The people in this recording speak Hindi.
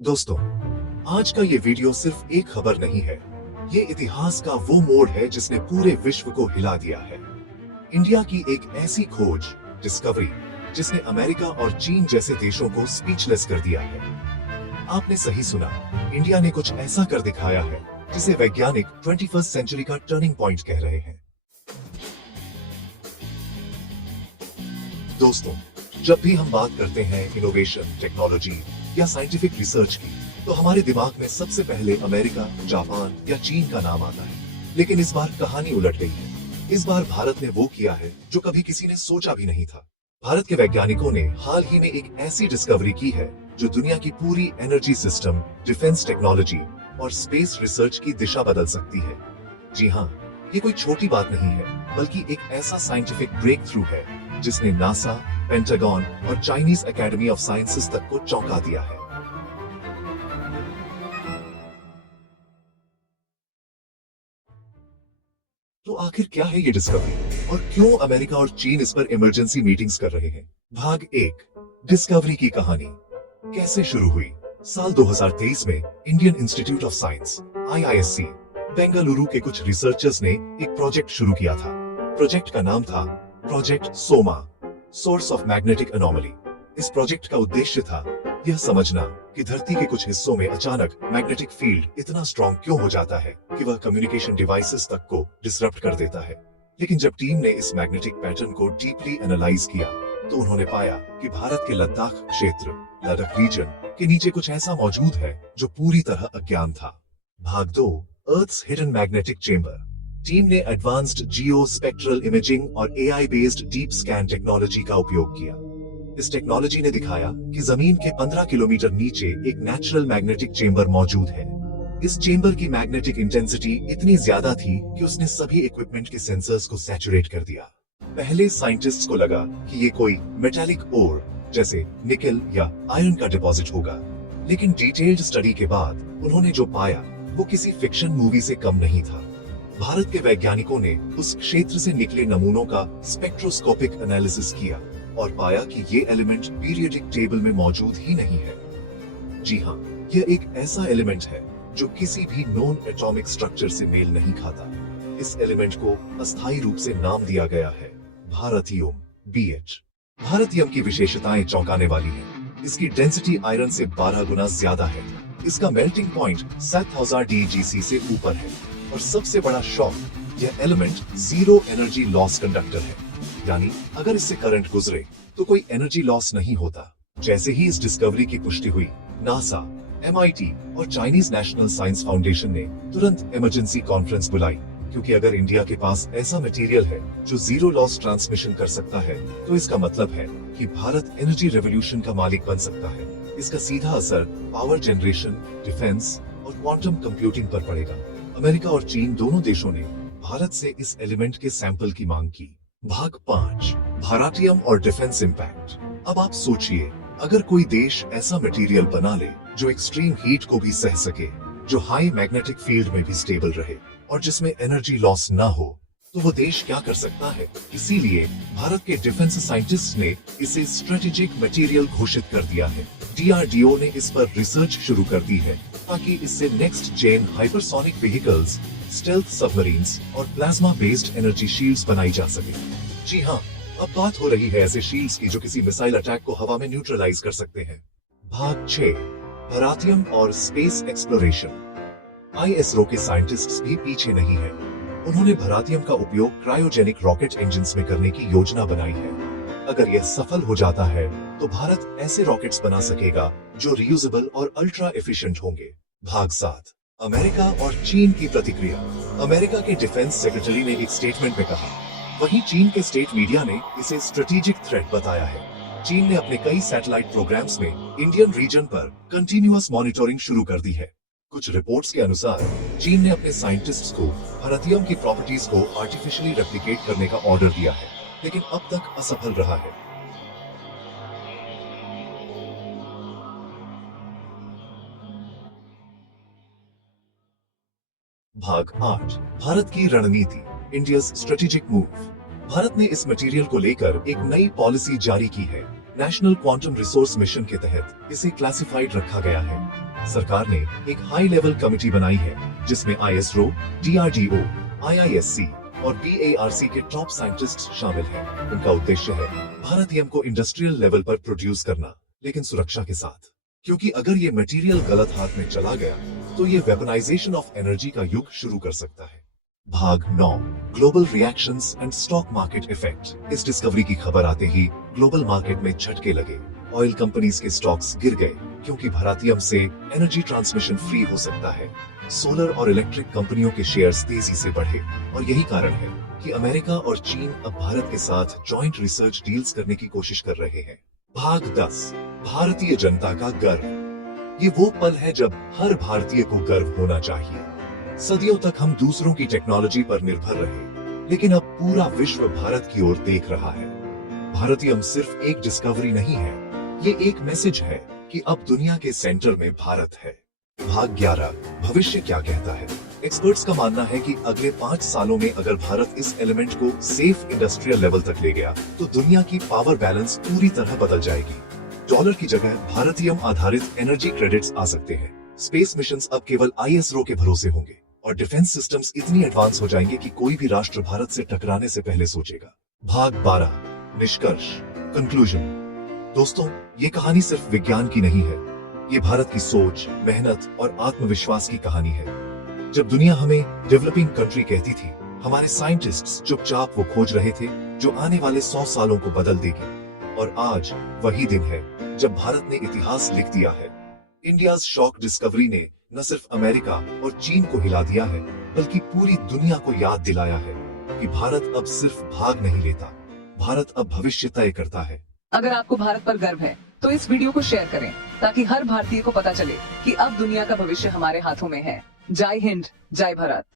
दोस्तों, आज का ये वीडियो सिर्फ एक खबर नहीं है। ये इतिहास का वो मोड़ है जिसने पूरे विश्व को हिला दिया है। इंडिया की एक ऐसी खोज, डिस्कवरी, जिसने अमेरिका और चीन जैसे देशों को स्पीचलेस कर दिया है। आपने सही सुना, इंडिया ने कुछ ऐसा कर दिखाया है जिसे वैज्ञानिक 21st सेंचुरी का टर्निंग पॉइंट कह रहे हैं। दोस्तों, जब भी हम बात करते हैं इनोवेशन, टेक्नोलॉजी या साइंटिफिक रिसर्च की, तो हमारे दिमाग में सबसे पहले अमेरिका, जापान या चीन का नाम आता है। लेकिन इस बार कहानी उलट गई है। इस बार भारत ने वो किया है जो कभी किसी ने सोचा भी नहीं था। भारत के वैज्ञानिकों ने हाल ही में एक ऐसी डिस्कवरी की है जो दुनिया की पूरी एनर्जी सिस्टम, डिफेंस टेक्नोलॉजी और स्पेस रिसर्च की दिशा बदल सकती है। जी हाँ, ये कोई छोटी बात नहीं है, बल्कि एक ऐसा साइंटिफिक ब्रेक थ्रू है जिसने नासा, पेंटागन और चाइनीज एकेडमी ऑफ साइंसेस तक को चौंका दिया है। तो आखिर क्या है ये डिस्कवरी और क्यों अमेरिका और चीन इस पर इमरजेंसी मीटिंग्स कर रहे हैं? भाग 1, डिस्कवरी की कहानी कैसे शुरू हुई। साल 2023 में Indian institute of science (IISc) Bengaluru के कुछ रिसर्चर्स ने एक प्रोजेक्ट शुरू किया था। प्रोजेक्ट का नाम था project Soma, source of magnetic anomaly. इस प्रोजेक्ट का उद्देश्य था यह समझना कि धरती के कुछ हिस्सों में अचानक मैग्नेटिक फील्ड इतना स्ट्रॉन्ग क्यों हो जाता है कि वह कम्युनिकेशन डिवाइसेस तक को डिसरप्ट कर देता है। लेकिन जब टीम ने इस मैग्नेटिक पैटर्न को डीपली एनालाइज किया, तो उन्होंने पाया कि भारत के लद्दाख क्षेत्र, लद्दाख रीजन के नीचे कुछ ऐसा मौजूद है जो पूरी तरह अज्ञात था। भाग 2, earth's hidden magnetic chamber. Team ने एडवांस्ड जियो स्पेक्ट्रल इमेजिंग और AI based deep scan technology का उपयोग किया। इस टेक्नोलॉजी ने दिखाया कि जमीन के 15 किलोमीटर नीचे एक नेचुरल मैग्नेटिक चेंबर मौजूद है। इस चेंबर की मैग्नेटिक इंटेंसिटी इतनी ज्यादा थी कि उसने सभी इक्विपमेंट के सेंसर्स को सैचुरेट कर दिया। पहले साइंटिस्ट्स को लगा कि ये कोई मेटालिक ओर जैसे निकेल या आयरन का डिपॉजिट होगा, लेकिन डिटेल्ड स्टडी के बाद उन्होंने जो पाया वो किसी फिक्शन मूवी से कम नहीं था। भारत के वैज्ञानिकों ने उस क्षेत्र से निकले नमूनों का स्पेक्ट्रोस्कोपिक एनालिसिस किया और पाया कि ये एलिमेंट पीरियोडिक टेबल में मौजूद ही नहीं है। जी हाँ, यह एक ऐसा एलिमेंट है जो किसी भी नॉन एटॉमिक स्ट्रक्चर से मेल नहीं खाता। इस एलिमेंट को अस्थायी रूप से नाम दिया गया है भारतीयम, BH। भारतीयम की विशेषताएं चौंकाने वाली हैं। इसकी डेंसिटी आयरन से 12 गुना ज्यादा है। इसका मेल्टिंग पॉइंट 7000 DGC से ऊपर है और सबसे बड़ा शॉक, यह element zero energy loss conductor है। यानी अगर इससे करंट गुजरे तो कोई एनर्जी लॉस नहीं होता। जैसे ही इस डिस्कवरी की पुष्टि हुई, नासा, MIT और चाइनीज नेशनल साइंस फाउंडेशन ने तुरंत इमरजेंसी कॉन्फ्रेंस बुलाई, क्योंकि अगर इंडिया के पास ऐसा मटेरियल है जो जीरो लॉस ट्रांसमिशन कर सकता है, तो इसका मतलब है कि भारत एनर्जी रेवोल्यूशन का मालिक बन सकता है। इसका सीधा असर पावर जनरेशन, डिफेंस और क्वांटम कंप्यूटिंग पर पड़ेगा। अमेरिका और चीन दोनों देशों ने भारत से इस एलिमेंट के सैंपल की मांग की। भाग 5, भारतीयम और डिफेंस इंपैक्ट। अब आप सोचिए, अगर कोई देश ऐसा मटेरियल बना ले जो एक्सट्रीम हीट को भी सह सके, जो हाई मैग्नेटिक फील्ड में भी स्टेबल रहे और जिसमें एनर्जी लॉस ना हो, तो वो देश क्या कर सकता है। इसीलिए भारत के डिफेंस साइंटिस्ट ने इसे स्ट्रेटेजिक मटेरियल घोषित कर दिया है। DRDO ने इस पर रिसर्च शुरू कर दी है ताकि इससे next gen hypersonic vehicles, stealth submarines और प्लाज्मा बेस्ड एनर्जी शील्ड्स बनाई जा सके। जी हाँ, अब बात हो रही है ऐसे शील्ड्स की जो किसी मिसाइल अटैक को हवा में न्यूट्रलाइज कर सकते हैं। भाग 6, भारतीयम और स्पेस एक्सप्लोरेशन। ISRO के साइंटिस्ट्स भी पीछे नहीं है। उन्होंने भारतीयम का उपयोग क्रायोजेनिक रॉकेट इंजन्स में करने की योजना बनाई है। अगर यह सफल हो जाता है तो भारत ऐसे रॉकेट्स बना सकेगा जो रियूजेबल और अल्ट्रा एफिशिएंट होंगे। भाग 7, अमेरिका और चीन की प्रतिक्रिया। अमेरिका के डिफेंस सेक्रेटरी ने एक स्टेटमेंट में कहा, वहीं चीन के स्टेट मीडिया ने इसे स्ट्रेटेजिक थ्रेट बताया है। चीन ने अपने कई सैटेलाइट प्रोग्राम्स में इंडियन रीजन पर कंटिन्यूअस मॉनिटरिंग शुरू कर दी है। कुछ रिपोर्ट्स के अनुसार चीन ने अपने साइंटिस्ट्स को भारतीयम की प्रॉपर्टीज को आर्टिफिशियली रेप्लिकेट करने का ऑर्डर दिया है, लेकिन अब तक असफल रहा है। भाग 8, भारत की रणनीति, इंडियाज स्ट्रेटेजिक मूव। भारत ने इस मटेरियल को लेकर एक नई पॉलिसी जारी की है। नेशनल क्वांटम रिसोर्स मिशन के तहत इसे क्लासिफाइड रखा गया है। सरकार ने एक हाई लेवल कमेटी बनाई है जिसमें ISRO, DRDO, IISc और BARC के टॉप साइंटिस्ट शामिल हैं। उनका उद्देश्य है भारतीयम को इंडस्ट्रियल लेवल पर प्रोड्यूस करना, लेकिन सुरक्षा के साथ, क्योंकि अगर ये मटेरियल गलत हाथ में चला गया तो ये वेपनाइजेशन ऑफ एनर्जी का युग शुरू कर सकता है। भाग 9, global reactions and stock market effect. इस डिस्कवरी की खबर आते ही ग्लोबल मार्केट में झटके लगे। ऑयल कंपनीज के स्टॉक्स गिर गए क्योंकि भारतीयम से एनर्जी ट्रांसमिशन फ्री हो सकता है। सोलर और इलेक्ट्रिक कंपनियों के शेयर्स तेजी से बढ़े और यही कारण है कि अमेरिका और चीन अब भारत के साथ जॉइंट रिसर्च डील्स करने की कोशिश कर रहे हैं। भाग 10, भारतीय जनता का गर्व। ये वो पल है जब हर भारतीय को गर्व होना चाहिए। सदियों तक हम दूसरों की टेक्नोलॉजी पर निर्भर रहे, लेकिन अब पूरा विश्व भारत की ओर देख रहा है। भारतीयम सिर्फ एक डिस्कवरी नहीं है, ये एक मैसेज है कि अब दुनिया के सेंटर में भारत है। भाग 11, भविष्य क्या कहता है। एक्सपर्ट्स का मानना है कि अगले 5 सालों में अगर भारत इस एलिमेंट को सेफ इंडस्ट्रियल लेवल तक ले गया तो दुनिया की पावर बैलेंस पूरी तरह बदल जाएगी। डॉलर की जगह भारतीयम आधारित एनर्जी क्रेडिट्स आ सकते हैं। स्पेस मिशंस अब केवल ISRO के भरोसे होंगे और डिफेंस सिस्टम्स इतनी एडवांस हो जाएंगे कि कोई भी राष्ट्र भारत से टकराने से पहले सोचेगा। भाग 12, निष्कर्ष, कंक्लूजन। दोस्तों, ये कहानी सिर्फ विज्ञान की नहीं है, ये भारत की सोच, मेहनत और आत्मविश्वास की कहानी है। जब दुनिया हमें डेवलपिंग कंट्री कहती थी, हमारे साइंटिस्ट्स चुपचाप वो खोज रहे थे जो आने वाले 100 सालों को बदल देगी। और आज वही दिन है जब भारत ने इतिहास लिख दिया है। इंडियाज शॉक डिस्कवरी ने न सिर्फ अमेरिका और चीन को हिला दिया है, बल्कि पूरी दुनिया को याद दिलाया है कि भारत अब सिर्फ भाग नहीं लेता, भारत अब भविष्य तय करता है। अगर आपको भारत पर गर्व है तो इस वीडियो को शेयर करें ताकि हर भारतीय को पता चले कि अब दुनिया का भविष्य हमारे हाथों में है। जय हिंद, जय भारत।